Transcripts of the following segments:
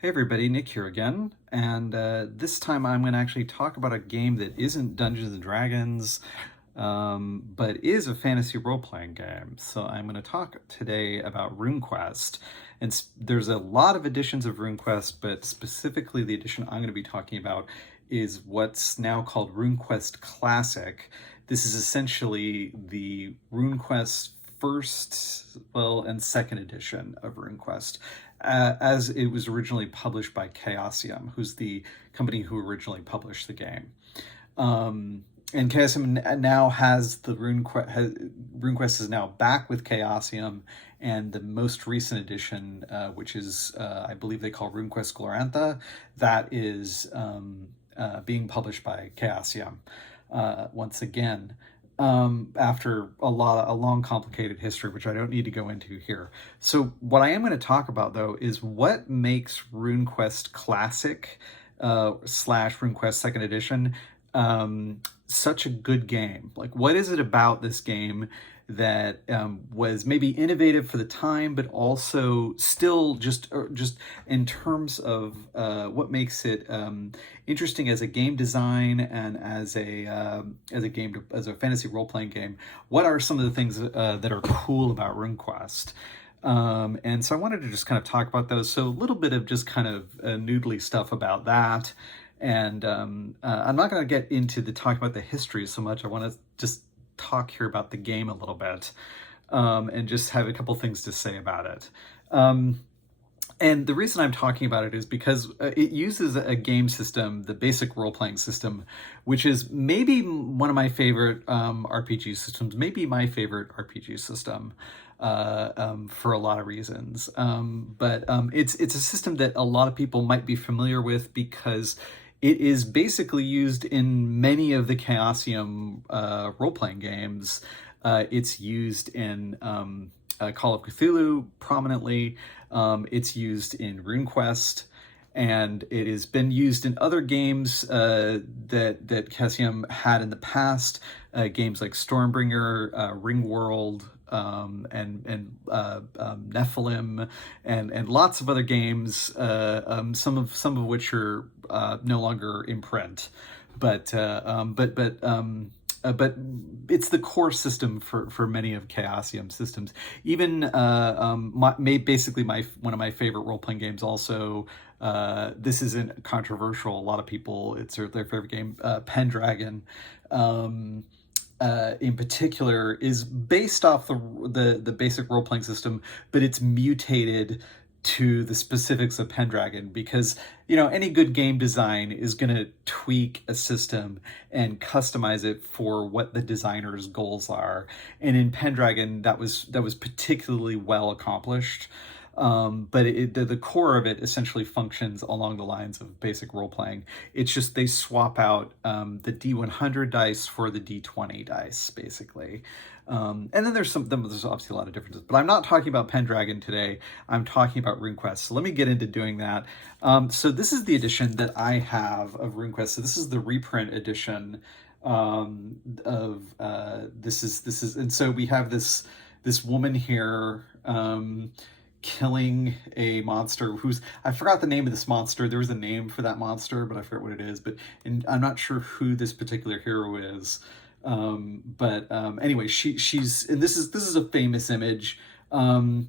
Hey everybody, Nick here again, and this time I'm going to actually talk about a game that isn't Dungeons and Dragons, but is a fantasy role-playing game. So I'm going to talk today about Runequest, and there's a lot of editions of Runequest, but specifically the edition I'm going to be talking about is what's now called Runequest Classic. This is essentially the Runequest first, well, and second edition of RuneQuest, as it was originally published by Chaosium, who's the company who originally published the game. And Chaosium now has the RuneQuest is now back with Chaosium, and the most recent edition, which is I believe they call RuneQuest Glorantha, that is being published by Chaosium once again. After a long, complicated history, which I don't need to go into here. So what I am going to talk about, though, is what makes RuneQuest Classic slash RuneQuest Second Edition such a good game. Like, what is it about this game that was maybe innovative for the time, but also still just in terms of what makes it interesting as a game design and as a fantasy role playing game. What are some of the things that are cool about RuneQuest? And so I wanted to just kind of talk about those. So a little bit of just kind of noodly stuff about that. And I'm not going to get into the talk about the history so much. I want to just talk here about the game a little bit, and just have a couple things to say about it. And the reason I'm talking about it is because it uses a game system, the basic role-playing system, which is maybe one of my favorite RPG systems, maybe my favorite RPG system for a lot of reasons. But it's a system that a lot of people might be familiar with because it is basically used in many of the Chaosium role-playing games. It's used in Call of Cthulhu prominently. It's used in RuneQuest, and it has been used in other games that Chaosium had in the past. Games like Stormbringer, Ringworld, and Nephilim, and lots of other games. Some of which are no longer in print, but it's the core system for many of Chaosium systems. Even basically one of my favorite role playing games. Also, this isn't controversial. A lot of people, it's their favorite game. Pendragon, in particular, is based off the basic role playing system, but it's mutated to the specifics of Pendragon, because any good game design is going to tweak a system and customize it for what the designer's goals are, and in Pendragon that was particularly well accomplished. But the core of it essentially functions along the lines of basic role playing. It's just they swap out the D100 dice for the D20 dice, basically. And then there's obviously a lot of differences, but I'm not talking about Pendragon today. I'm talking about RuneQuest. So let me get into doing that. So this is the edition that I have of RuneQuest. So this is the reprint edition of this is, and so we have this woman here killing a monster I forgot the name of this monster. There was a name for that monster, but I forget what it is. And I'm not sure who this particular hero is. But anyway, she's, and this is a famous image. Kind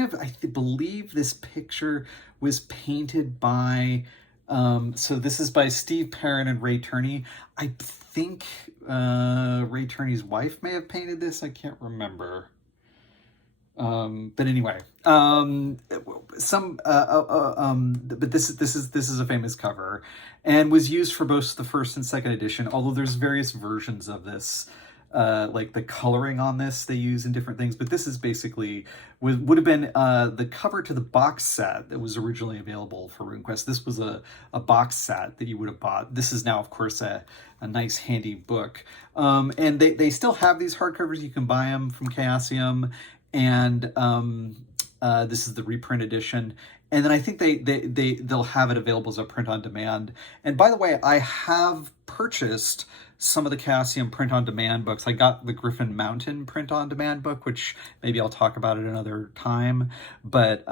of, I believe this picture was painted by, so this is by Steve Perrin and Ray Turney. I think Ray Turney's wife may have painted this. I can't remember. But anyway, but this is a famous cover, and was used for both the first and second edition. Although there's various versions of this, like the coloring on this they use in different things. But this is basically would have been the cover to the box set that was originally available for RuneQuest. This was a box set that you would have bought. This is now, of course, a nice handy book. And they still have these hardcovers. You can buy them from Chaosium. And This is the reprint edition. And then I think they'll have it available as a print on demand. And by the way, I have purchased some of the Chaosium print on demand books. I got the Griffin Mountain print on demand book, which maybe I'll talk about at another time. But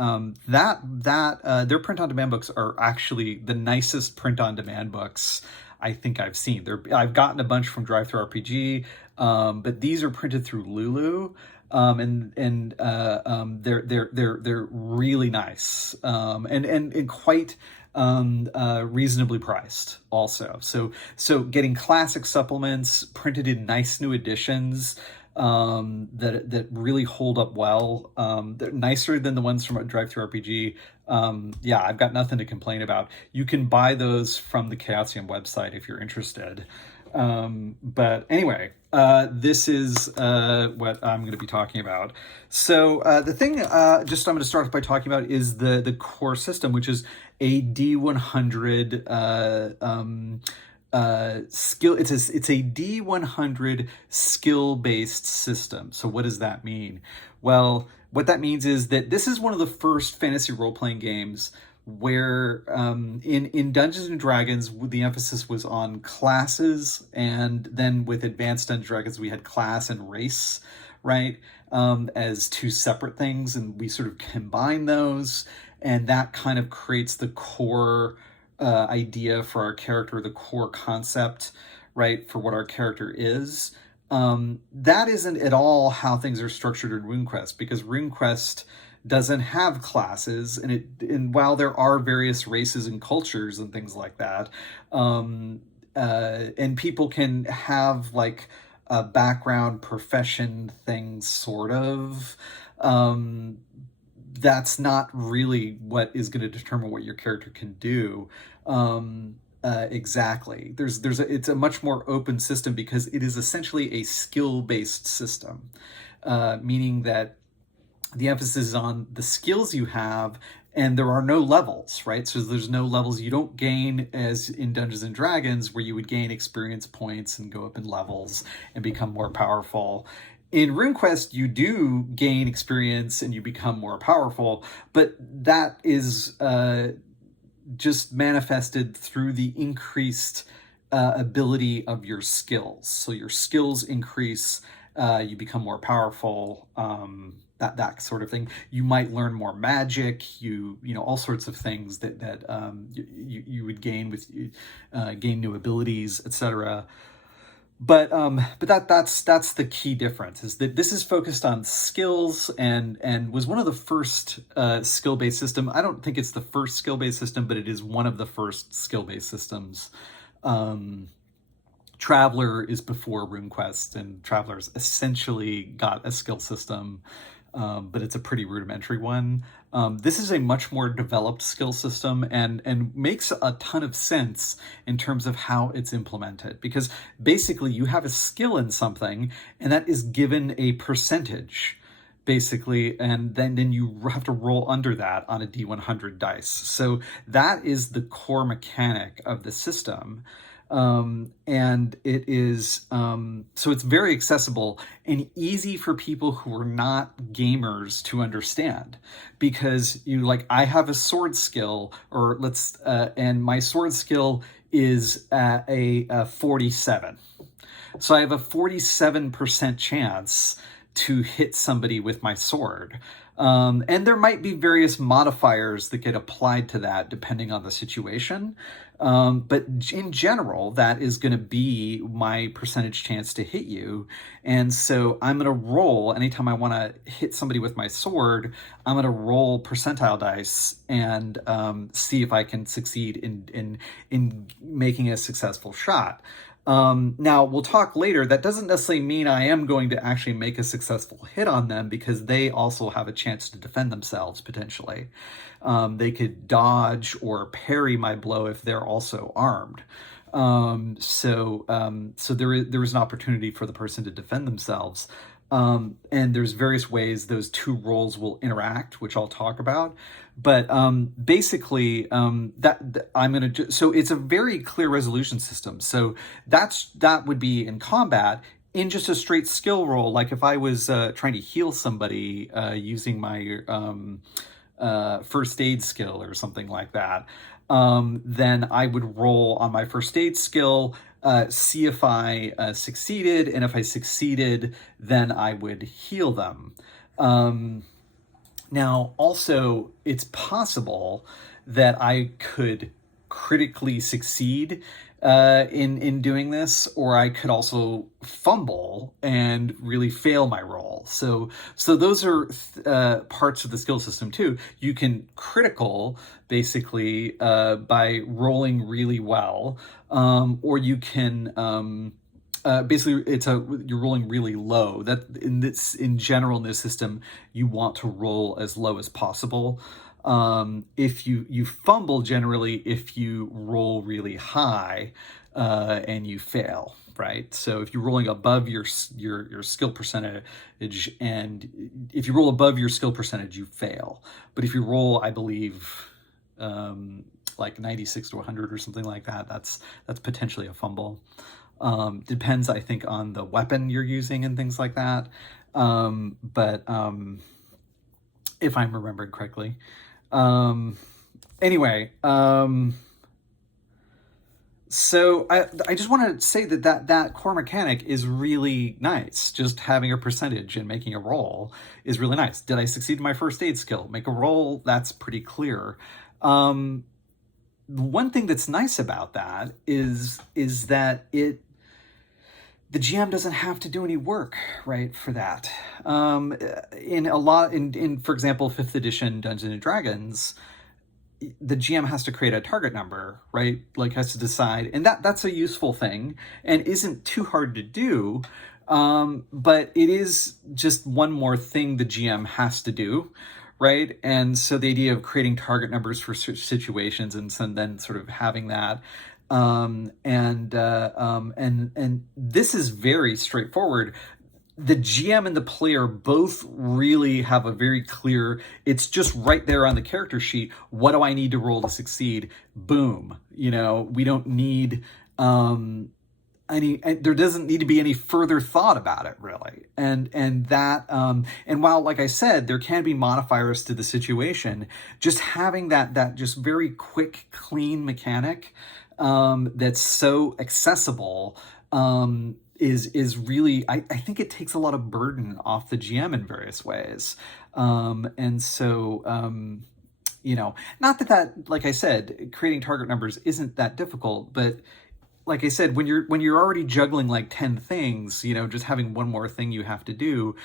their print on demand books are actually the nicest print on demand books I think I've seen. I've gotten a bunch from Drive Thru RPG, but these are printed through Lulu. They're really nice, and quite reasonably priced also. So getting classic supplements printed in nice new editions that really hold up well. They're nicer than the ones from Drive Thru RPG. Yeah, I've got nothing to complain about. You can buy those from the Chaosium website if you're interested. But anyway, this is what I'm going to be talking about. So the thing just I'm going to start off by talking about is the core system, which is a D100 skill. It's a D100 skill-based system. So what does that mean? Well, what that means is that this is one of the first fantasy role-playing games where in Dungeons and Dragons, the emphasis was on classes, and then with Advanced Dungeons and Dragons, we had class and race, right, as two separate things, and we sort of combine those, and that kind of creates the core idea for our character, the core concept, right, for what our character is. That isn't at all how things are structured in Runequest, because Runequest doesn't have classes, and while there are various races and cultures and things like that, and people can have like a background profession things sort of, that's not really what is going to determine what your character can do. Exactly. It's a much more open system because it is essentially a skill-based system, meaning that the emphasis is on the skills you have, and there are no levels, right? So there's no levels. You don't gain, as in Dungeons and Dragons, where you would gain experience points and go up in levels and become more powerful. In RuneQuest, you do gain experience and you become more powerful, but that is just manifested through the increased ability of your skills. So your skills increase, you become more powerful, that sort of thing. You might learn more magic, you know, all sorts of things that you would gain with gain new abilities, etc. But that's the key difference, is that this is focused on skills and was one of the first skill-based system. I don't think it's the first skill-based system, but it is one of the first skill-based systems. Traveler is before RuneQuest, and Traveler's essentially got a skill system, but it's a pretty rudimentary one. This is a much more developed skill system and makes a ton of sense in terms of how it's implemented, because basically you have a skill in something and that is given a percentage, basically, and then you have to roll under that on a D100 dice. So that is the core mechanic of the system. And it is, so it's very accessible and easy for people who are not gamers to understand, because I have a sword skill, or and my sword skill is a 47. So I have a 47% chance to hit somebody with my sword. And there might be various modifiers that get applied to that depending on the situation. But in general, that is going to be my percentage chance to hit you. And so I'm going to roll, anytime I want to hit somebody with my sword, I'm going to roll percentile dice and see if I can succeed in making a successful shot. Now, we'll talk later, that doesn't necessarily mean I am going to actually make a successful hit on them, because they also have a chance to defend themselves, potentially. They could dodge or parry my blow if they're also armed. So there is an opportunity for the person to defend themselves. And there's various ways those two roles will interact, which I'll talk about. But basically, so it's a very clear resolution system. So that would be in combat. in just a straight skill roll, like if I was trying to heal somebody using my first aid skill or something like that, then I would roll on my first aid skill, see if I succeeded, and if I succeeded, then I would heal them. Now, also, it's possible that I could critically succeed in doing this, or I could also fumble and really fail my roll. So those are parts of the skill system too. You can critical basically by rolling really well, or you can. Basically, you're rolling really low. That in general in this system, you want to roll as low as possible. If you fumble generally if you roll really high and you fail, right? So if you're rolling above your skill percentage, and if you roll above your skill percentage, you fail. But if you roll, I believe, like 96 to 100 or something like that, that's potentially a fumble. Depends, I think, on the weapon you're using and things like that. But if I'm remembering correctly. Anyway, so I just want to say that core mechanic is really nice. Just having a percentage and making a roll is really nice. Did I succeed in my first aid skill? Make a roll, that's pretty clear. One thing that's nice about that is that the GM doesn't have to do any work, right, for that. In for example, 5th edition Dungeons and Dragons, the GM has to create a target number, right? Like, has to decide, and that's a useful thing and isn't too hard to do. But it is just one more thing the GM has to do, right? And so the idea of creating target numbers for situations and then sort of having that. And this is very straightforward. The GM and the player both really have a very clear, it's just right there on the character sheet. What do I need to roll to succeed? Boom. We don't need there doesn't need to be any further thought about it, really. And while, like I said, there can be modifiers to the situation, just having that just very quick, clean mechanic that's so accessible is really, I think it takes a lot of burden off the GM in various ways. And so, not that, like I said, creating target numbers isn't that difficult, but like I said, when you're already juggling like 10 things, just having one more thing you have to do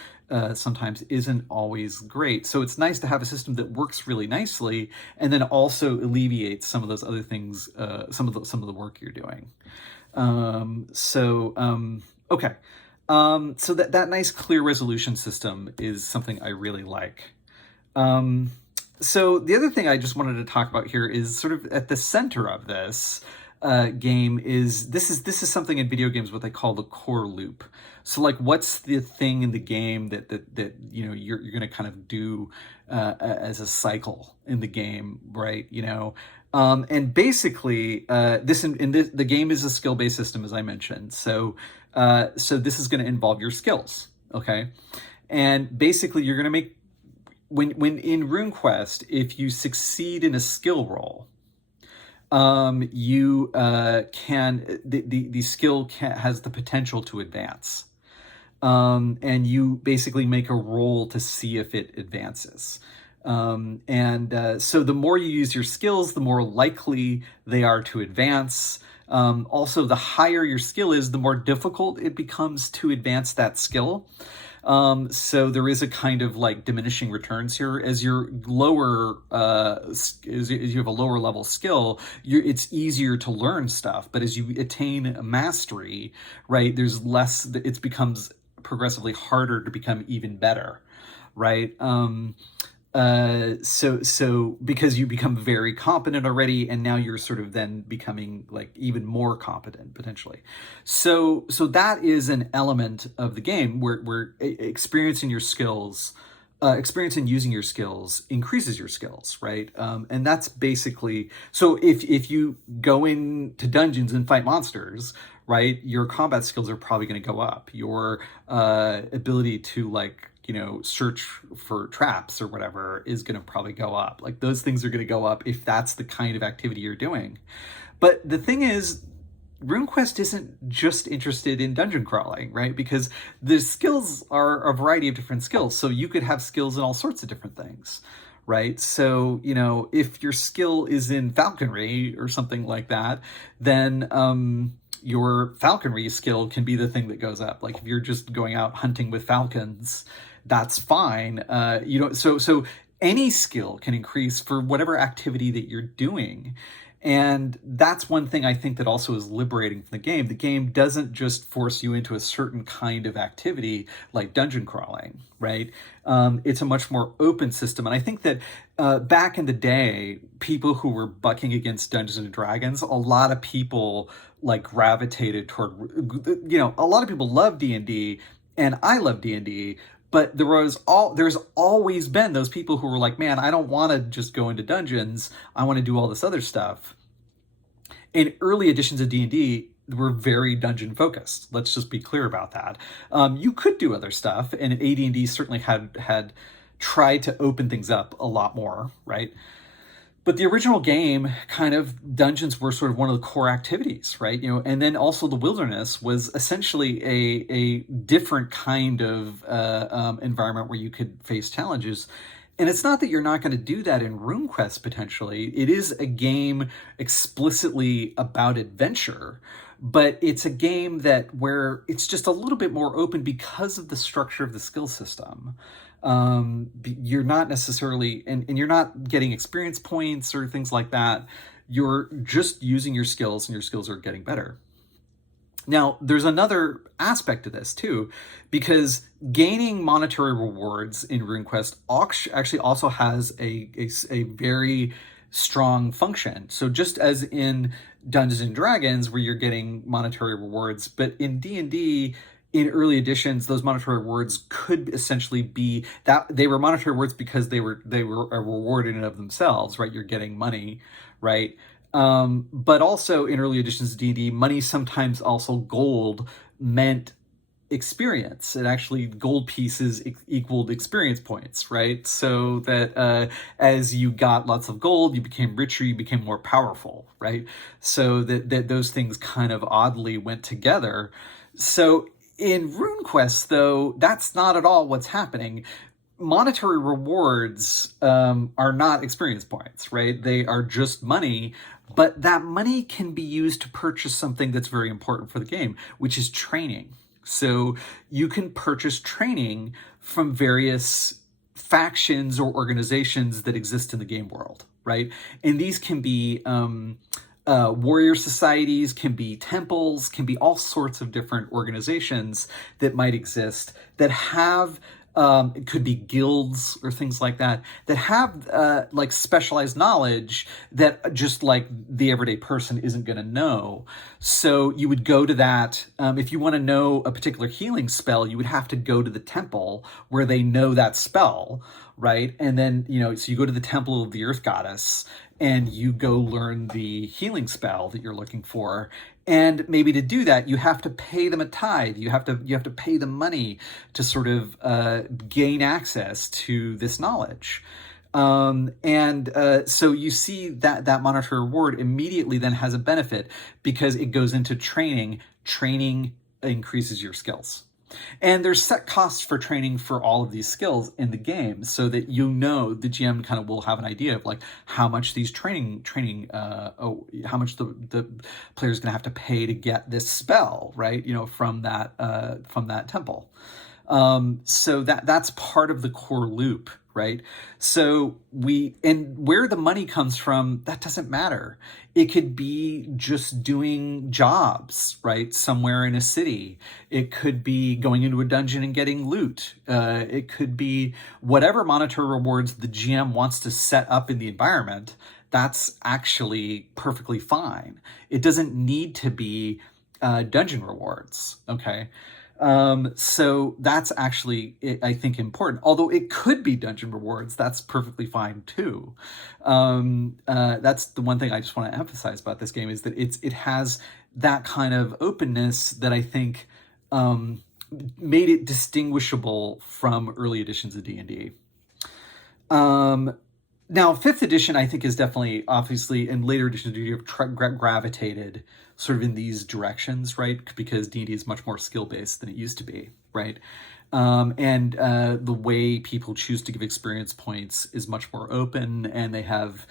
sometimes isn't always great. So it's nice to have a system that works really nicely and then also alleviates some of those other things, some of the work you're doing. Okay. So that nice clear resolution system is something I really like. So the other thing I just wanted to talk about here is sort of at the center of this game is this is something in video games what they call the core loop. So like, what's the thing in the game that you're going to kind of do as a cycle in the game, right? And basically the game is a skill-based system, as I mentioned. So this is going to involve your skills, okay? And basically you're going to make, when in RuneQuest, if you succeed in a skill roll, you can, the skill has the potential to advance. And you basically make a roll to see if it advances. So the more you use your skills, the more likely they are to advance. Also, the higher your skill is, the more difficult it becomes to advance that skill. So there is a kind of like diminishing returns here. As you're lower, as you have a lower level skill, it's easier to learn stuff. But as you attain mastery, right, there's less, it becomes progressively harder to become even better, right? So because you become very competent already, and now you're sort of then becoming like even more competent potentially. So that is an element of the game where experiencing your skills, experience in using your skills increases your skills, right? And that's basically, so if you go into dungeons and fight monsters, right? Your combat skills are probably going to go up. Your ability to search for traps or whatever is going to probably go up. Like those things are going to go up if that's the kind of activity you're doing. But the thing is, RuneQuest isn't just interested in dungeon crawling, right? Because the skills are a variety of different skills. So you could have skills in all sorts of different things, right? So, if your skill is in falconry or something like that, then your falconry skill can be the thing that goes up. Like if you're just going out hunting with falcons, that's fine. So any skill can increase for whatever activity that you're doing. And that's one thing I think that also is liberating from the game. The game doesn't just force you into a certain kind of activity like dungeon crawling, right? It's a much more open system. And I think that back in the day, people who were bucking against Dungeons and Dragons, a lot of people gravitated toward, a lot of people love D&D, and I love D&D, but there's always been those people who were like, man, I don't want to just go into dungeons. I want to do all this other stuff. In early editions of D&D, were very dungeon focused. Let's just be clear about that. You could do other stuff, and AD&D certainly had tried to open things up a lot more, right? But the original game, kind of, dungeons were sort of one of the core activities, right? And then also the wilderness was essentially a different kind of environment where you could face challenges. And it's not that you're not going to do that in RuneQuest potentially. It is a game explicitly about adventure, but it's a game where it's just a little bit more open because of the structure of the skill system. You're not necessarily, and you're not getting experience points or things like that. You're just using your skills, and your skills are getting better. Now, there's another aspect to this too, because gaining monetary rewards in RuneQuest actually also has a very strong function. So just as in Dungeons and Dragons, where you're getting monetary rewards, but in D&D, in early editions, those monetary rewards could essentially be that they were monetary rewards because they were a reward in and of themselves, right? You're getting money, right? But also in early editions of D&D, money, sometimes also gold, meant experience. And actually gold pieces equaled experience points, right? So that as you got lots of gold, you became richer, you became more powerful, right? So that those things kind of oddly went together. So in RuneQuest, though, that's not at all what's happening. Monetary rewards are not experience points, right? They are just money, but that money can be used to purchase something that's very important for the game, which is training. So you can purchase training from various factions or organizations that exist in the game world, right? And these can be warrior societies, can be temples, can be all sorts of different organizations that might exist that have, it could be guilds or things like that have specialized knowledge that just the everyday person isn't going to know. So you would go to that. If you want to know a particular healing spell, you would have to go to the temple where they know that spell, right? And then, so you go to the temple of the earth goddess and you go learn the healing spell that you're looking for. And maybe to do that, you have to pay them a tithe. You have to pay them money to sort of gain access to this knowledge. So you see that monetary reward immediately then has a benefit because it goes into training. Training increases your skills. And there's set costs for training for all of these skills in the game, so that the GM kind of will have an idea of how much these how much the player's going to have to pay to get this spell, right? From that temple. So that's part of the core loop, right? So where the money comes from, that doesn't matter. It could be just doing jobs, right? Somewhere in a city. It could be going into a dungeon and getting loot. It could be whatever monetary rewards the GM wants to set up in the environment. That's actually perfectly fine. It doesn't need to be dungeon rewards, okay? So that's actually, I think, important. Although it could be dungeon rewards, that's perfectly fine too. That's the one thing I just want to emphasize about this game is that it has that kind of openness that I think made it distinguishable from early editions of D&D. Now, 5th edition, I think, is definitely, obviously, and later editions have gravitated sort of in these directions, right? Because D&D is much more skill-based than it used to be, right? And the way people choose to give experience points is much more open, and they have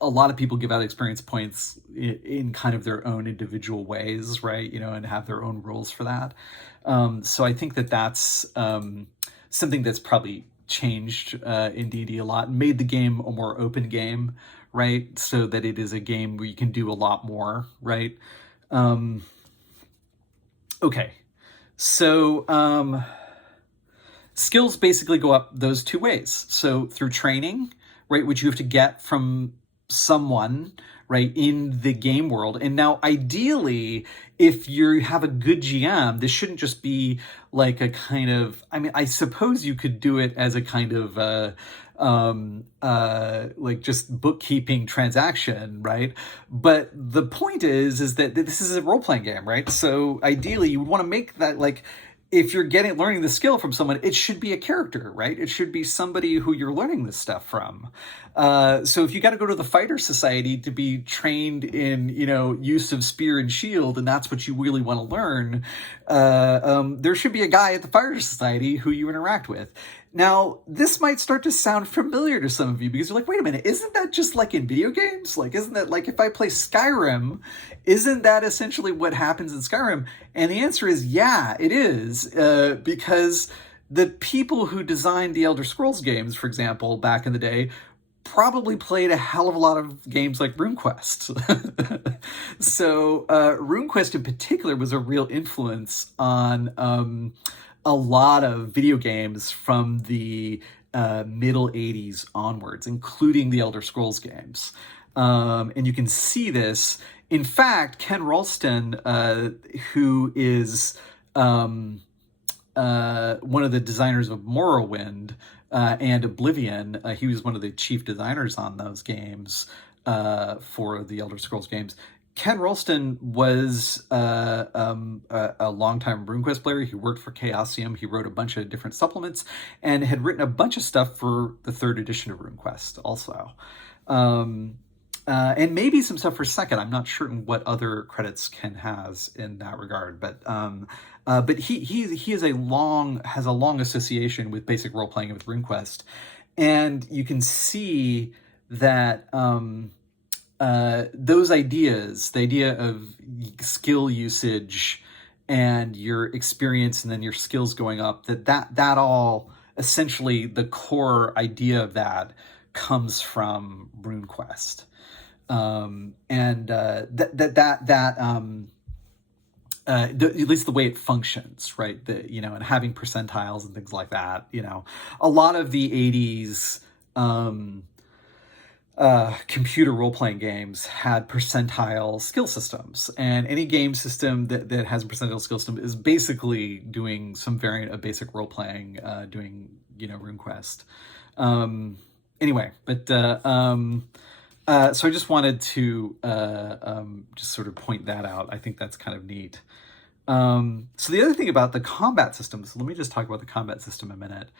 a lot of people give out experience points in kind of their own individual ways, right? And have their own rules for that. So I think that that's something that's probably changed in D&D a lot, made the game a more open game, right? So that it is a game where you can do a lot more, right? Okay, so skills basically go up those two ways. So through training, right, which you have to get from someone, right, in the game world. And now, ideally, if you have a good GM, this shouldn't just be like a kind of, I mean, I suppose you could do it as a kind of like just bookkeeping transaction, right? But the point is that this is a role-playing game, right? So ideally, you would want to make that like, if you're learning the skill from someone, it should be a character, right? It should be somebody who you're learning this stuff from. So if you got to go to the Fighter Society to be trained in, use of spear and shield, and that's what you really want to learn, there should be a guy at the Fighter Society who you interact with. Now, this might start to sound familiar to some of you because you're like, wait a minute, isn't that just like in video games? Like, isn't that like if I play Skyrim, isn't that essentially what happens in Skyrim? And the answer is, yeah, it is, because the people who designed the Elder Scrolls games, for example, back in the day, probably played a hell of a lot of games like Runequest. So Runequest in particular was a real influence on a lot of video games from the middle 80s onwards, including the Elder Scrolls games. And you can see this. In fact, Ken Ralston, who is one of the designers of Morrowind and Oblivion, he was one of the chief designers on those games for the Elder Scrolls games. Ken Ralston was a longtime RuneQuest player. He worked for Chaosium. He wrote a bunch of different supplements and had written a bunch of stuff for the 3rd edition of RuneQuest also. And maybe some stuff for 2nd. I'm not certain what other credits Ken has in that regard, but he has a long association with basic role playing with RuneQuest, and you can see that those ideas, the idea of skill usage and your experience and then your skills going up, that all essentially the core idea of that comes from RuneQuest. At least the way it functions, right? And having percentiles and things like that. A lot of the 80s computer role-playing games had percentile skill systems, and any game system that has a percentile skill system is basically doing some variant of basic role-playing, doing RuneQuest. Anyway, but so I just wanted to just sort of point that out. I think that's kind of neat. So the other thing about the combat system, so let me just talk about the combat system a minute,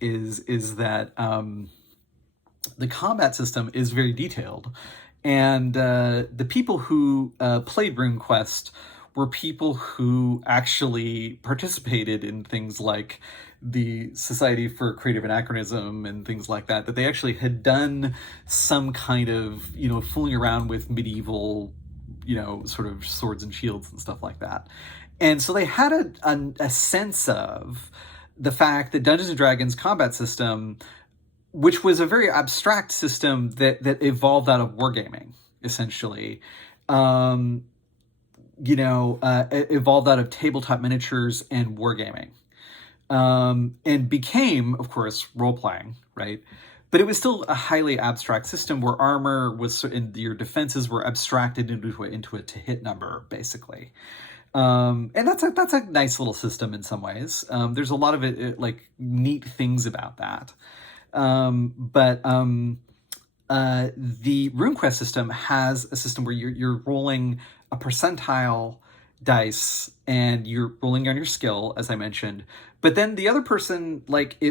is that the combat system is very detailed. And the people who played RuneQuest were people who actually participated in things like the Society for Creative Anachronism and things like that they actually had done some kind of, fooling around with medieval, sort of swords and shields and stuff like that. And so they had a sense of the fact that Dungeons & Dragons combat system, which was a very abstract system that evolved out of wargaming, essentially, evolved out of tabletop miniatures and wargaming, and became, of course, role-playing, right? But it was still a highly abstract system where armor was, and your defenses were abstracted into a to-hit number, basically. And that's a nice little system in some ways. There's a lot of like neat things about that. But the RuneQuest system has a system where you're rolling a percentile dice and you're rolling on your skill, as I mentioned. But then the other person,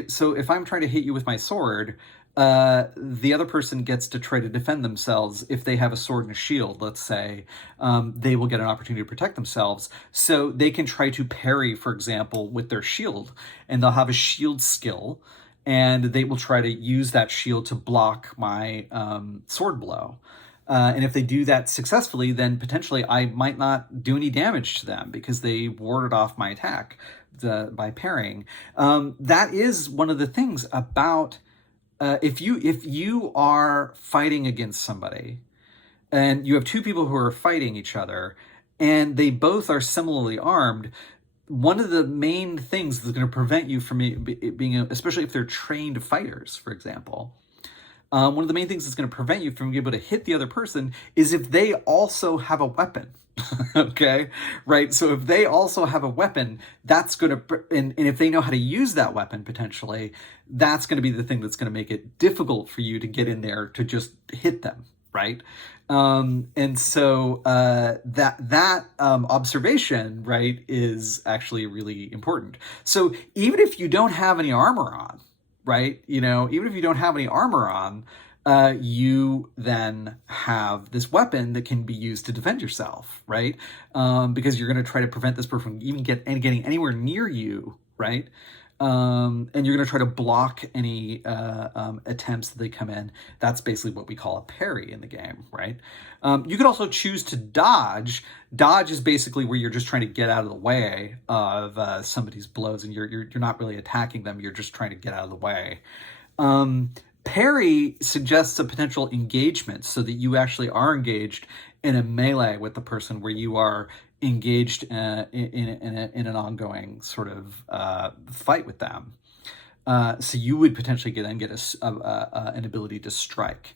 so if I'm trying to hit you with my sword, the other person gets to try to defend themselves. If they have a sword and a shield, let's say, they will get an opportunity to protect themselves. So they can try to parry, for example, with their shield, and they'll have a shield skill, and they will try to use that shield to block my sword blow. And if they do that successfully, then potentially I might not do any damage to them because they warded off my attack by parrying. That is one of the things about if you are fighting against somebody and you have two people who are fighting each other and they both are similarly armed, one of the main things that's going to prevent you from being, especially if they're trained fighters, for example, one of the main things that's going to prevent you from being able to hit the other person is if they also have a weapon. Okay, right? So if they also have a weapon, that's going to, and if they know how to use that weapon potentially, that's going to be the thing that's going to make it difficult for you to get in there to just hit them, right? And so that observation, right, is actually really important. So even if you don't have any armor on, right, even if you don't have any armor on, you then have this weapon that can be used to defend yourself, right? Because you're going to try to prevent this person from even getting anywhere near you, right? And you're going to try to block any attempts that they come in. That's basically what we call a parry in the game, right? You could also choose to dodge. Dodge is basically where you're just trying to get out of the way of somebody's blows, and you're not really attacking them. You're just trying to get out of the way. Parry suggests a potential engagement so that you actually are engaged in a melee with the person where you are engaged in an ongoing sort of fight with them. So you would potentially get an ability to strike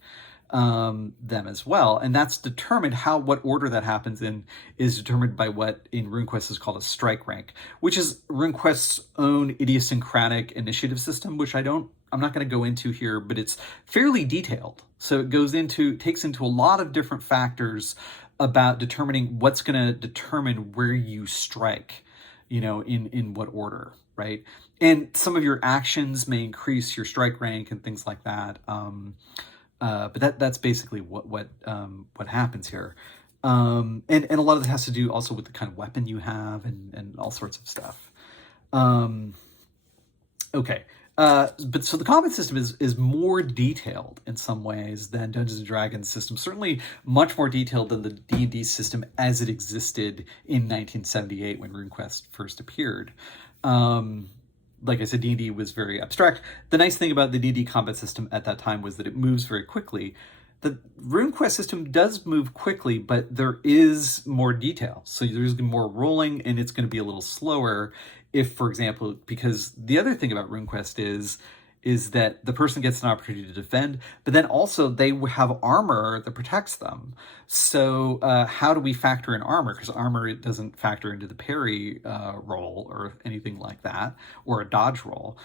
them as well. And that's determined, what order that happens in is determined by what in RuneQuest is called a strike rank, which is RuneQuest's own idiosyncratic initiative system, which I'm not going to go into here, but it's fairly detailed. So it takes into a lot of different factors about determining what's going to determine where you strike, in what order, right? And some of your actions may increase your strike rank and things like that. But that's basically what happens here. And a lot of it has to do also with the kind of weapon you have and all sorts of stuff. Okay. But so the combat system is more detailed in some ways than Dungeons & Dragons system, certainly much more detailed than the D&D system as it existed in 1978 when RuneQuest first appeared. Like I said, D&D was very abstract. The nice thing about the D&D combat system at that time was that it moves very quickly. The RuneQuest system does move quickly, but there is more detail. So there's more rolling, and it's going to be a little slower if, for example, because the other thing about RuneQuest is that the person gets an opportunity to defend, but then also they have armor that protects them. So how do we factor in armor? Because armor doesn't factor into the parry roll or anything like that, or a dodge roll.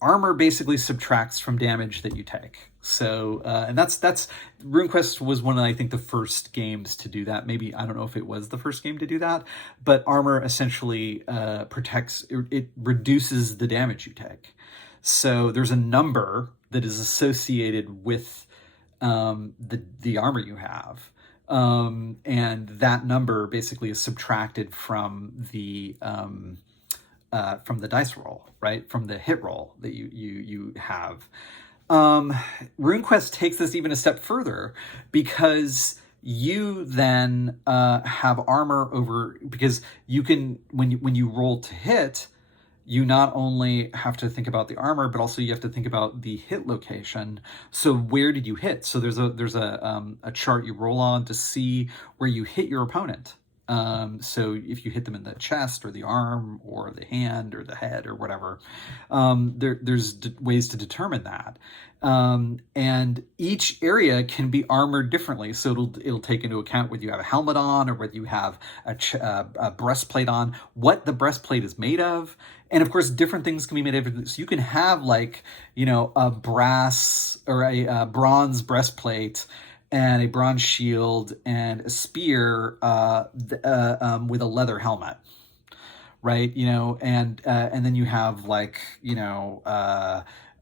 Armor basically subtracts from damage that you take. So, and that's RuneQuest was one of, I think, the first games to do that. Maybe, I don't know if it was the first game to do that, but armor essentially it reduces the damage you take. So there's a number that is associated with the armor you have. And that number basically is subtracted from the dice roll, right? From the hit roll that you have. RuneQuest takes this even a step further because you then have armor over, because you can, when you roll to hit, you not only have to think about the armor, but also you have to think about the hit location. So where did you hit? So there's a chart you roll on to see where you hit your opponent. So if you hit them in the chest or the arm or the hand or the head or whatever, there's ways to determine that. And each area can be armored differently. So it'll take into account whether you have a helmet on or whether you have a breastplate on, what the breastplate is made of. And of course, different things can be made of. So you can have like, a brass or a bronze breastplate and a bronze shield and a spear with a leather helmet, right? And then you have like,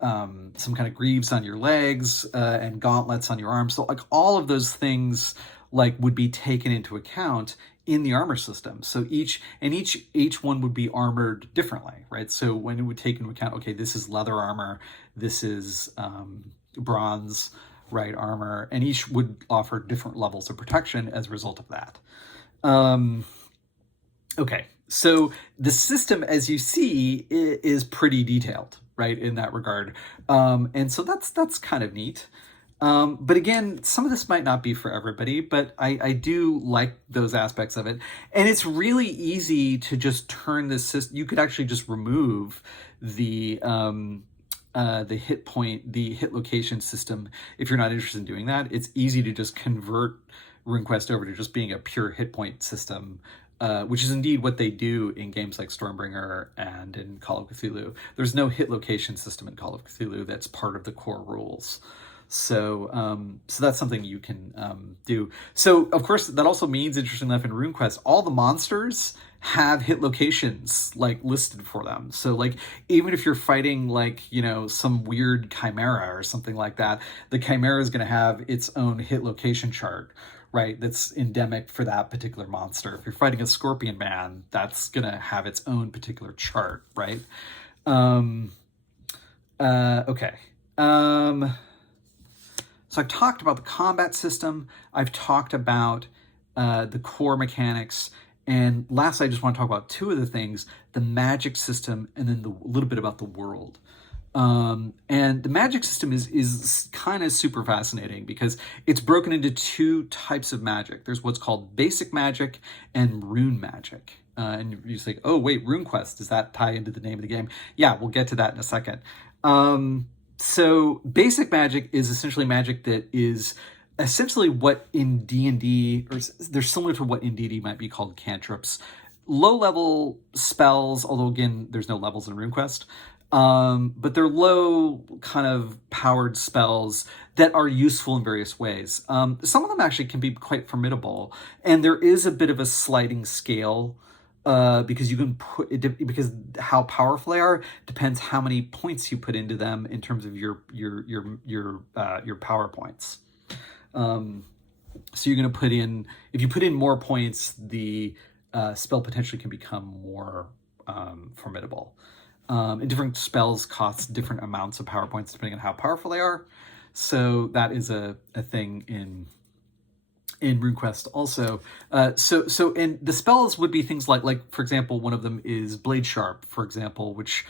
some kind of greaves on your legs and gauntlets on your arms. So like all of those things like would be taken into account in the armor system. So each one would be armored differently, right? So when it would take into account, okay, this is leather armor, this is bronze, right, armor, and each would offer different levels of protection as a result of that. Okay, so the system, as you see, is pretty detailed, right, in that regard. And so that's kind of neat. But again, some of this might not be for everybody, but I do like those aspects of it. And it's really easy to just turn this system. You could actually just remove the hit location system if you're not interested in doing that. It's easy to just convert RuneQuest over to just being a pure hit point system, which is indeed what they do in games like Stormbringer and in Call of Cthulhu. There's no hit location system in Call of Cthulhu that's part of the core rules. So that's something you can do. So, of course, that also means, interestingly enough, in RuneQuest, all the monsters have hit locations like listed for them. So like even if you're fighting like, some weird chimera or something like that, the chimera is going to have its own hit location chart, right? That's endemic for that particular monster. If you're fighting a scorpion man, that's going to have its own particular chart, right? Okay. So I've talked about the combat system. I've talked about the core mechanics. And last, I just want to talk about two of the things, the magic system and then a little bit about the world. And the magic system is kind of super fascinating because it's broken into two types of magic. There's what's called basic magic and rune magic. And you think, oh, wait, RuneQuest, does that tie into the name of the game? Yeah, we'll get to that in a second. So basic magic is essentially magic that is essentially what in D&D, or they're similar to what in D&D might be called cantrips. Low-level spells, although again, there's no levels in RuneQuest, but they're low kind of powered spells that are useful in various ways. Some of them actually can be quite formidable, and there is a bit of a sliding scale because you can because how powerful they are depends how many points you put into them in terms of your power points. So you're going to put in, if you put in more points, the spell potentially can become more formidable. And different spells cost different amounts of power points depending on how powerful they are. So that is a thing in RuneQuest also. So and the spells would be things like for example, one of them is Blade Sharp, for example, which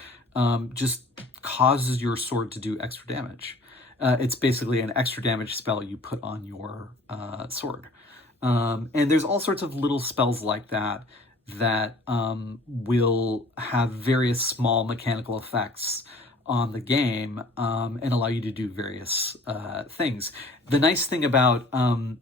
just causes your sword to do extra damage. It's basically an extra damage spell you put on your sword. And there's all sorts of little spells like that will have various small mechanical effects on the game and allow you to do various things. The nice thing about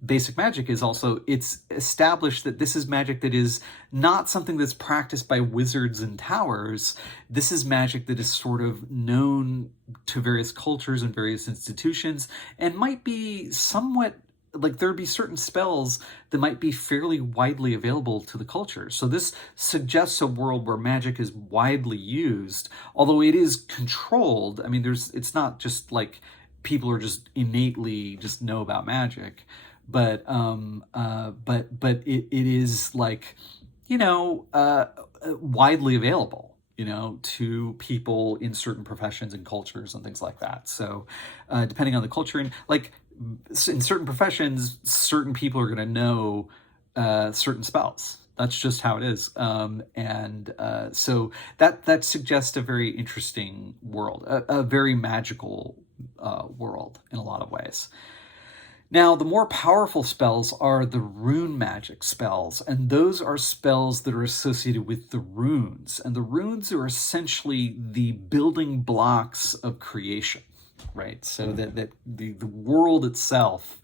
basic magic is also it's established that this is magic that is not something that's practiced by wizards and towers. This is magic that is sort of known to various cultures and various institutions and might be somewhat like there'd be certain spells that might be fairly widely available to the culture. So this suggests a world where magic is widely used, although it is controlled. I mean, it's not just like people are just innately just know about magic, but it is like, widely available, to people in certain professions and cultures and things like that. So depending on the culture and like, in certain professions, certain people are going to know certain spells. That's just how it is. So that suggests a very interesting world, a very magical world in a lot of ways. Now, the more powerful spells are the rune magic spells, and those are spells that are associated with the runes. And the runes are essentially the building blocks of creation, right? So that the world itself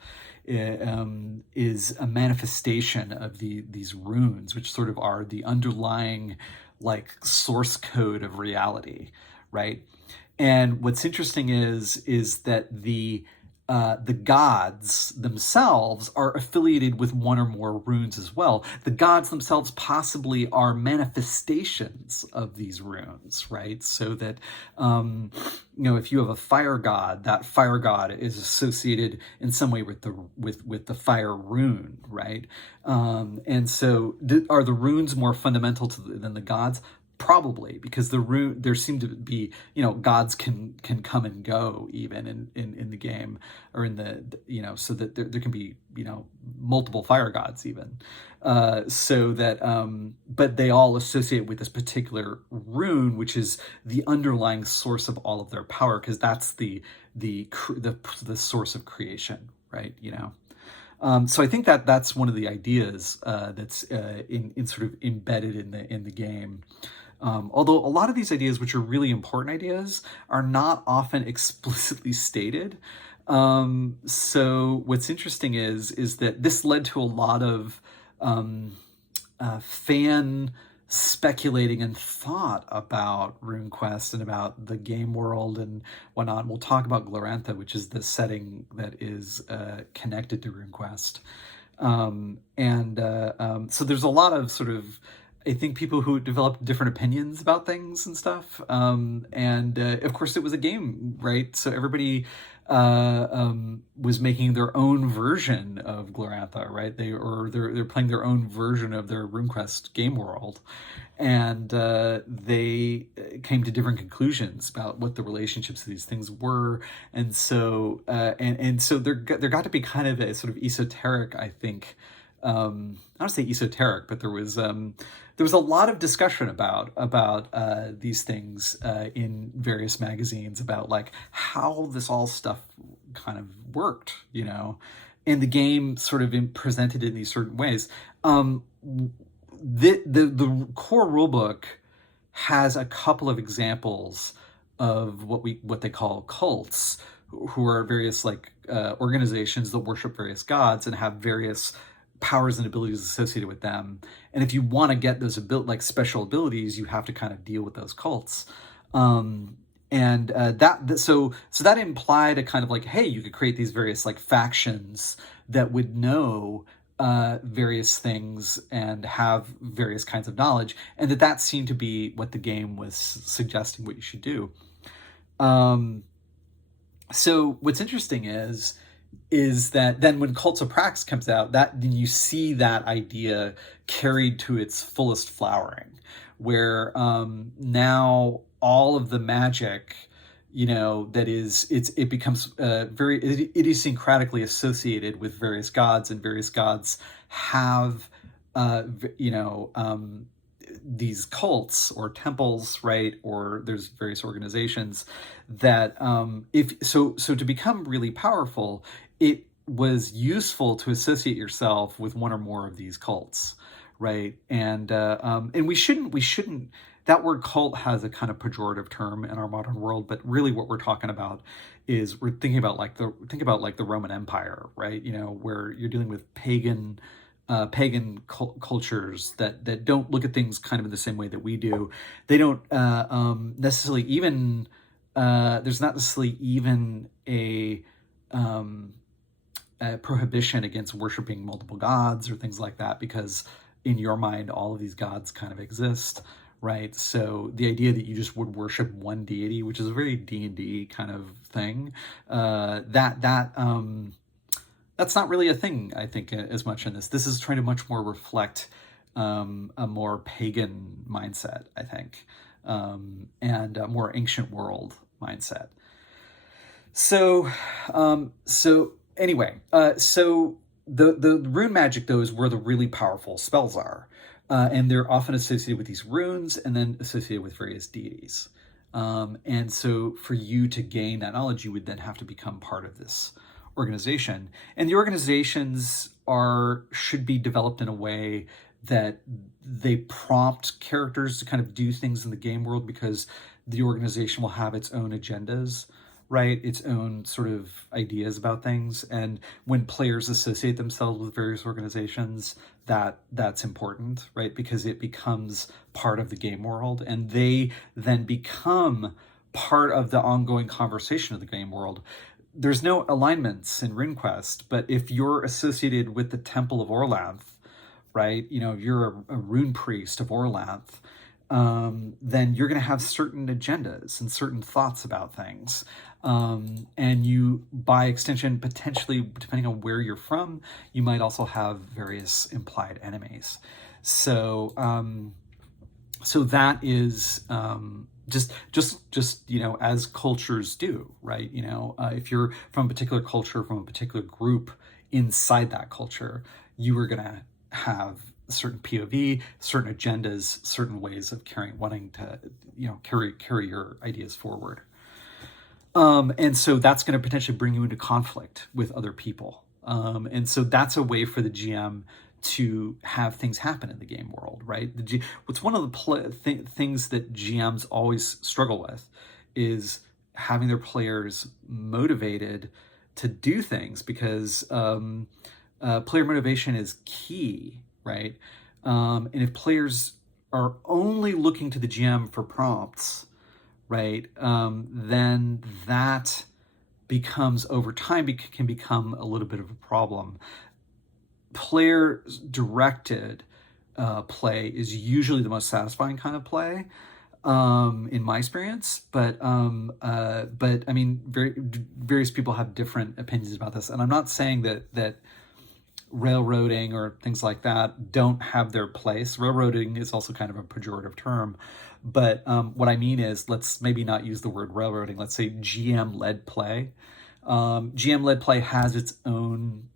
is a manifestation of these runes, which sort of are the underlying like source code of reality, right? And what's interesting is that the gods themselves are affiliated with one or more runes as well. The gods themselves possibly are manifestations of these runes, right? So that, if you have a fire god, that fire god is associated in some way with the fire rune, right? And so, are the runes more fundamental than the gods? Probably, because there seem to be, gods can come and go even in the game, or in the, so that there can be, multiple fire gods even, so that but they all associate with this particular rune, which is the underlying source of all of their power, because that's the source of creation, right? So I think that's one of the ideas that's in sort of embedded in the game. Although a lot of these ideas, which are really important ideas, are not often explicitly stated. So what's interesting is that this led to a lot of fan speculating and thought about RuneQuest and about the game world and whatnot. And we'll talk about Glorantha, which is the setting that is connected to RuneQuest. So there's a lot of sort of, I think, people who developed different opinions about things and stuff. Of course, it was a game, right? So everybody was making their own version of Glorantha, right? They're playing their own version of their RuneQuest game world, and they came to different conclusions about what the relationships of these things were, and so so there got to be kind of a sort of esoteric, I think. I don't want to say esoteric, but there was a lot of discussion about these things in various magazines about like how this all stuff kind of worked, and the game sort of presented in these certain ways. The core rulebook has a couple of examples of what they call cults, who are various like organizations that worship various gods and have various powers and abilities associated with them. And if you want to get those special abilities, you have to kind of deal with those cults. So that implied a kind of like, hey, you could create these various like factions that would know various things and have various kinds of knowledge, and that seemed to be what the game was suggesting what you should do. So what's interesting is that then when Cults of Prax comes out, then you see that idea carried to its fullest flowering, where now all of the magic, it becomes very idiosyncratically associated with various gods, and various gods have these cults or temples, right? Or there's various organizations that to become really powerful, it was useful to associate yourself with one or more of these cults, right? And we shouldn't. That word cult has a kind of pejorative term in our modern world, but really what we're talking about is we're thinking about like the Roman Empire, right? Where you're dealing with pagan cultures that don't look at things kind of in the same way that we do. They don't necessarily even there's not necessarily even a prohibition against worshiping multiple gods or things like that, because in your mind all of these gods kind of exist, right? So the idea that you just would worship one deity, which is a very D&D kind of thing, that's not really a thing, I think, as much in this. This is trying to much more reflect a more pagan mindset, I think, and a more ancient world mindset. So anyway, so the rune magic, though, is where the really powerful spells are. And they're often associated with these runes and then associated with various deities. And so for you to gain that knowledge, you would then have to become part of this organization. And the organizations should be developed in a way that they prompt characters to kind of do things in the game world, because the organization will have its own agendas, right? Its own sort of ideas about things. And when players associate themselves with various organizations, that's important, right? Because it becomes part of the game world, and they then become part of the ongoing conversation of the game world. There's no alignments in RuneQuest, but if you're associated with the Temple of Orlanth, right? You know, if you're a rune priest of Orlanth, then you're going to have certain agendas and certain thoughts about things. And you, by extension, potentially, depending on where you're from, you might also have various implied enemies. So, so that is just you know, as cultures do, right? You know, if you're from a particular culture, from a particular group inside that culture, you are going to have certain POV, certain agendas, certain ways of wanting to, you know, carry your ideas forward. And so that's going to potentially bring you into conflict with other people. And so that's a way for the GM to have things happen in the game world, right? What's one of the things that GMs always struggle with is having their players motivated to do things, because player motivation is key, right? And if players are only looking to the GM for prompts, right, then that becomes, over time, can become a little bit of a problem. Player-directed play is usually the most satisfying kind of play, in my experience. But I mean, various people have different opinions about this, and I'm not saying that railroading or things like that don't have their place. Railroading is also kind of a pejorative term, but what I mean is, let's maybe not use the word railroading. Let's say GM-led play. GM-led play has its own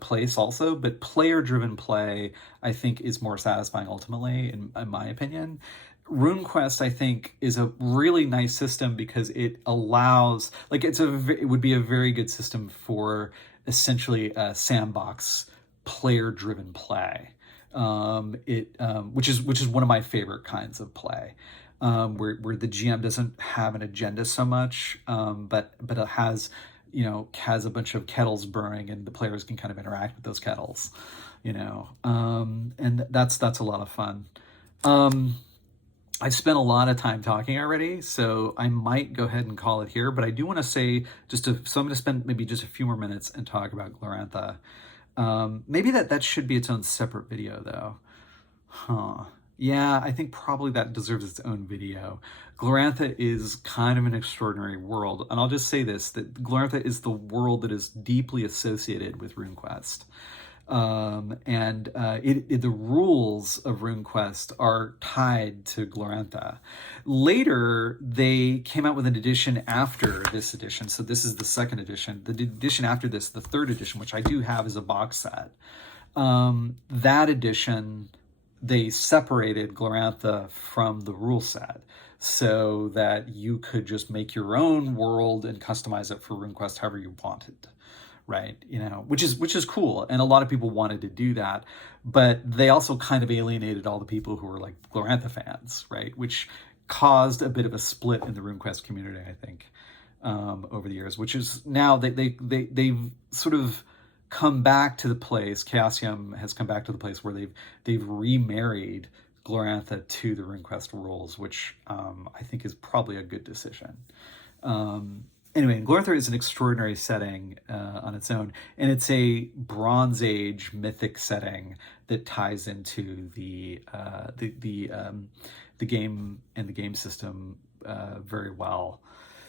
place also, but player-driven play, I think, is more satisfying ultimately, in my opinion. RuneQuest, I think, is a really nice system because it allows, like, it would be a very good system for essentially a sandbox player-driven play, which is one of my favorite kinds of play, where the GM doesn't have an agenda so much, but it has, you know, has a bunch of kettles burning, and the players can kind of interact with those kettles, you know, and that's a lot of fun. I've spent a lot of time talking already, so I might go ahead and call it here, but I do want to say so I'm going to spend maybe just a few more minutes and talk about Glorantha. Maybe that should be its own separate video, though. Huh. Yeah, I think probably that deserves its own video. Glorantha is kind of an extraordinary world, and I'll just say this, that Glorantha is the world that is deeply associated with RuneQuest. The rules of RuneQuest are tied to Glorantha. Later, they came out with an edition after this edition, so this is the second edition. The edition after this, the third edition, which I do have as a box set, that edition, they separated Glorantha from the rule set so that you could just make your own world and customize it for RuneQuest however you wanted. Right, you know, which is cool, and a lot of people wanted to do that, but they also kind of alienated all the people who were like Glorantha fans, right? Which caused a bit of a split in the RuneQuest community, I think, over the years. Which is now they've sort of come back to the place. Chaosium has come back to the place where they've remarried Glorantha to the RuneQuest rules, which I think is probably a good decision. Anyway, Glorantha is an extraordinary setting on its own, and it's a Bronze Age mythic setting that ties into the game and the game system very well.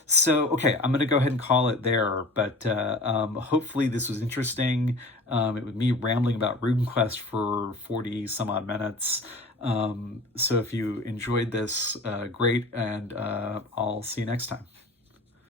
So, okay, I'm going to go ahead and call it there, but hopefully this was interesting. It was me rambling about RuneQuest for 40 some odd minutes. So if you enjoyed this, great, and I'll see you next time.